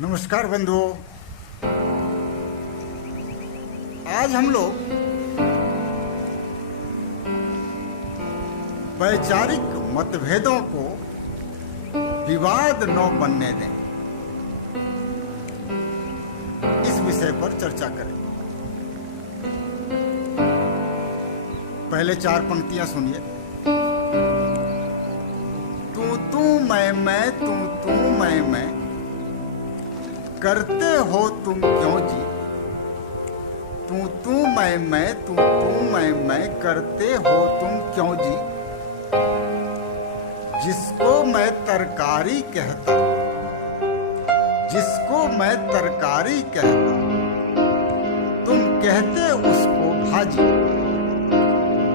नमस्कार बंधुओं। आज हम लोग वैचारिक मतभेदों को विवाद न बनने दें, इस विषय पर चर्चा करें। पहले 4 पंक्तियां सुनिए। तू मैं तू मैं करते हो तुम क्यों जी। तू मैं तू मैं करते हो तुम क्यों जी। जिसको मैं तरकारी कहता, जिसको मैं तरकारी कहता, तुम कहते उसको भाजी।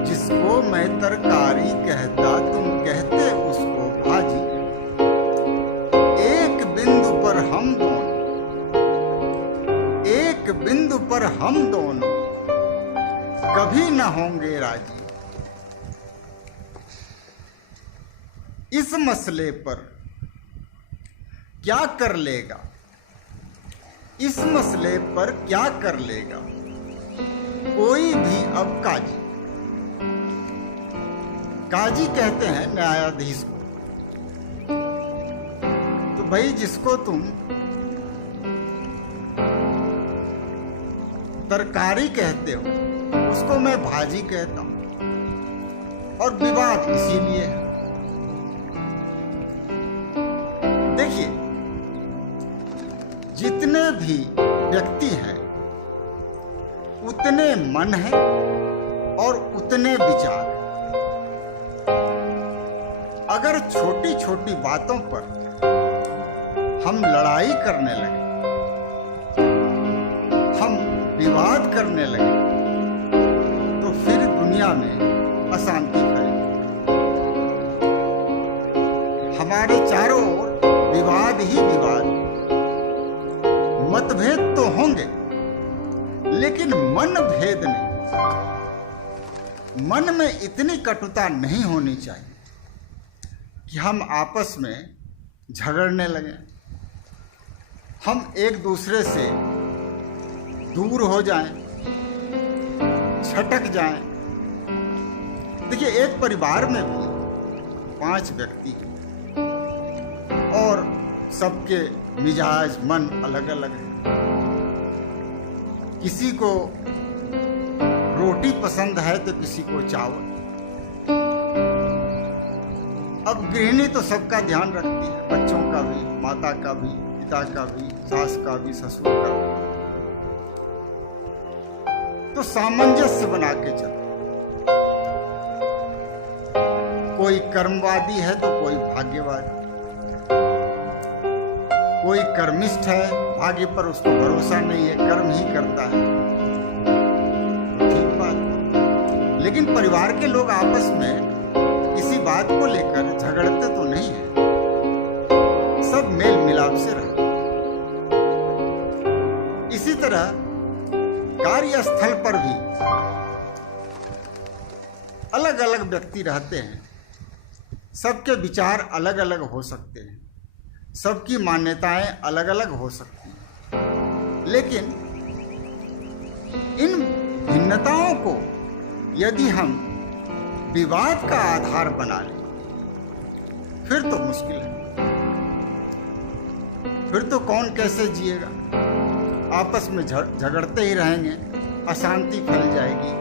जिसको मैं तरकारी कहता, तुम कहते उसको भाजी। एक बिंदु पर हम दोनों, एक बिंदु पर हम दोनों कभी न होंगे राजी। इस मसले पर क्या कर लेगा, इस मसले पर क्या कर लेगा कोई भी अब काजी। काजी कहते हैं न्यायाधीश को। तो भाई जिसको तुम तरकारी कहते हो उसको मैं भाजी कहता हूं, और विवाद इसीलिए है। देखिए, जितने भी व्यक्ति हैं उतने मन हैं और उतने विचार हैं। अगर छोटी छोटी बातों पर हम लड़ाई करने लगे, हम विवाद करने लगे, तो फिर दुनिया में अशांति फैलेगी। हमारे चारों ओर विवाद ही विवाद। मतभेद तो होंगे लेकिन मन भेद नहीं। मन में इतनी कटुता नहीं होनी चाहिए कि हम आपस में झगड़ने लगे, हम एक दूसरे से दूर हो जाएं, छटक जाएं। देखिए, एक परिवार में भी 5 व्यक्ति हैं और सबके मिजाज मन अलग अलग हैं। किसी को रोटी पसंद है तो किसी को चावल। अब गृहिणी तो सबका ध्यान रखती है, बच्चों का भी, माता का भी, पिता का भी, सास का भी, ससुर का भी। तो सामंजस्य बना के चलो। कोई कर्मवादी है तो कोई भाग्यवादी, कोई कर्मिष्ठ है, भाग्य पर उसको भरोसा नहीं है, कर्म ही करता है, ठीक बात। लेकिन परिवार के लोग आपस में किसी बात को लेकर झगड़ते तो नहीं है, सब मेल मिलाप से रहे। इसी तरह कार्यस्थल पर भी अलग अलग व्यक्ति रहते हैं, सबके विचार अलग अलग हो सकते हैं, सबकी मान्यताएं अलग अलग हो सकती हैं। लेकिन इन भिन्नताओं को यदि हम विवाद का आधार बना लें फिर तो मुश्किल है। फिर तो कौन कैसे जिएगा, आपस में झगड़ते ही रहेंगे, अशांति फैल जाएगी,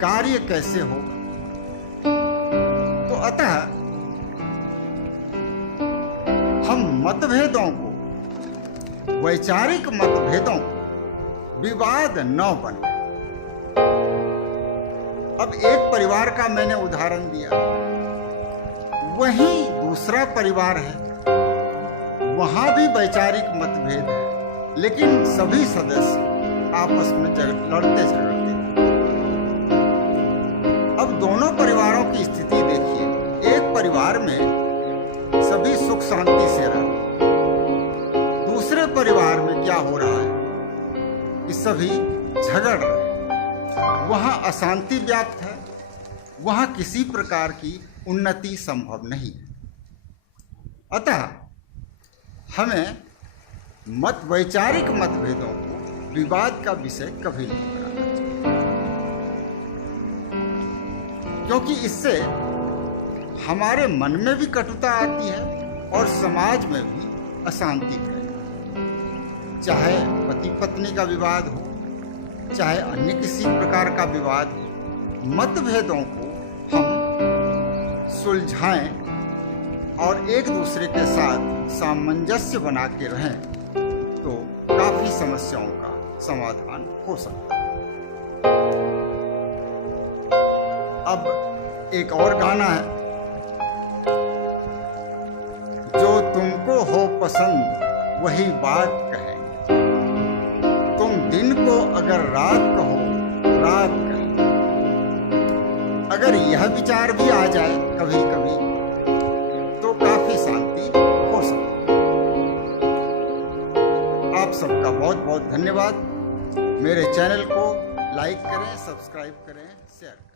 कार्य कैसे होगा। तो अतः हम मतभेदों को, वैचारिक मतभेदों को विवाद न बने। अब एक परिवार का मैंने उदाहरण दिया, वहीं दूसरा परिवार है, वहां भी वैचारिक मतभेद है, लेकिन सभी सदस्य आपस में लड़ते झगड़ते। अब दोनों परिवारों की स्थिति देखिए। एक परिवार में सभी सुख शांति से रह, दूसरे परिवार में क्या हो रहा है कि सभी झगड़ रहे, वहां अशांति व्याप्त है, वहां किसी प्रकार की उन्नति संभव नहीं है। अतः हमें वैचारिक मतभेदों को विवाद का विषय कभी नहीं बनाना चाहिए, क्योंकि इससे हमारे मन में भी कटुता आती है और समाज में भी अशांति फैलती। चाहे पति पत्नी का विवाद हो, चाहे अन्य किसी प्रकार का विवाद हो, मतभेदों को हम सुलझाएं और एक दूसरे के साथ सामंजस्य बना के रहें तो काफी समस्याओं का समाधान हो सकता है। अब एक और गाना है, जो तुमको हो पसंद वही बात कहें, तुम दिन को अगर रात कहो रात कहें। अगर यह विचार भी आ जाए कभी कभी तो काफी शांति हो सकती है। आप सबका बहुत बहुत धन्यवाद। मेरे चैनल को लाइक करें, सब्सक्राइब करें, शेयर करें।